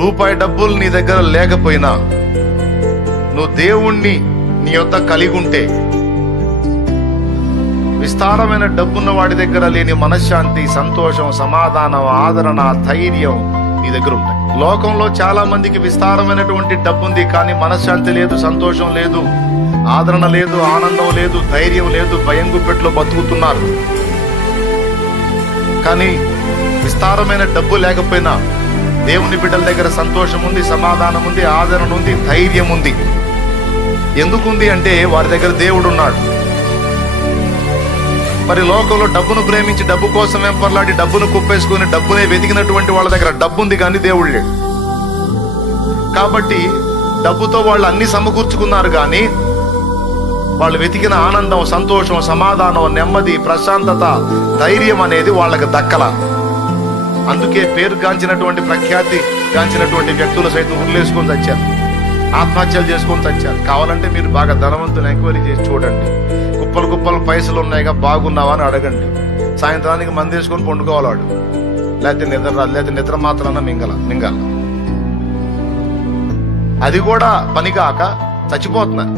రూపాయి డబ్బులు నీ దగ్గర లేకపోయినా నువ్వు దేవుణ్ణి నీ యొద్ద కలిగి ఉంటే, విస్తారమైన డబ్బున్న వాడి దగ్గర లేని మనశ్శాంతి, సంతోషం, సమాధానం, ఆదరణ, ధైర్యం నీ దగ్గర ఉంటాయి. లోకంలో చాలా మందికి విస్తారమైనటువంటి డబ్బు ఉంది, కానీ మనశ్శాంతి లేదు, సంతోషం లేదు, ఆదరణ లేదు, ఆనందం లేదు, ధైర్యం లేదు, భయం గుప్పెట్లో బతుకుతున్నారు. కానీ విస్తారమైన డబ్బు లేకపోయినా దేవుని బిడ్డల దగ్గర సంతోషం ఉంది, సమాధానం ఉంది, ఆదరణ ఉంది, ధైర్యం ఉంది. ఎందుకుంది అంటే వారి దగ్గర దేవుడు ఉన్నాడు. మరి లోకంలో డబ్బును ప్రేమించి డబ్బు కోసం వెంపర్లాడి డబ్బును కుప్పేసుకుని డబ్బునే వెతికినటువంటి వాళ్ళ దగ్గర డబ్బు ఉంది, కానీ దేవుడు లేడు. కాబట్టి డబ్బుతో వాళ్ళు అన్ని సమకూర్చుకున్నారు, కానీ వాళ్ళు వెతికిన ఆనందం, సంతోషం, సమాధానం, నెమ్మది, ప్రశాంతత, ధైర్యం అనేది వాళ్ళకి దక్కల. అందుకే పేరు గాంచినటువంటి, ప్రఖ్యాతి గాంచినటువంటి వ్యక్తులు సైతం ఉర్లేసుకొని చచ్చారు, ఆత్మహత్యలు చేసుకొని చచ్చారు. కావాలంటే మీరు బాగా ధనవంతులు ఎంక్వైరీ చేసి చూడండి. కుప్పలు కుప్పలు పైసలు ఉన్నాయిగా, బాగున్నావా అని అడగండి. సాయంత్రానికి మంది వేసుకొని పండుకోవాలాడు, లేకపోతే నిద్ర రాదు, లేకపోతే నిద్ర మాత్రాన మింగాల. అది కూడా పనిగాక చచ్చిపోతున్నారు.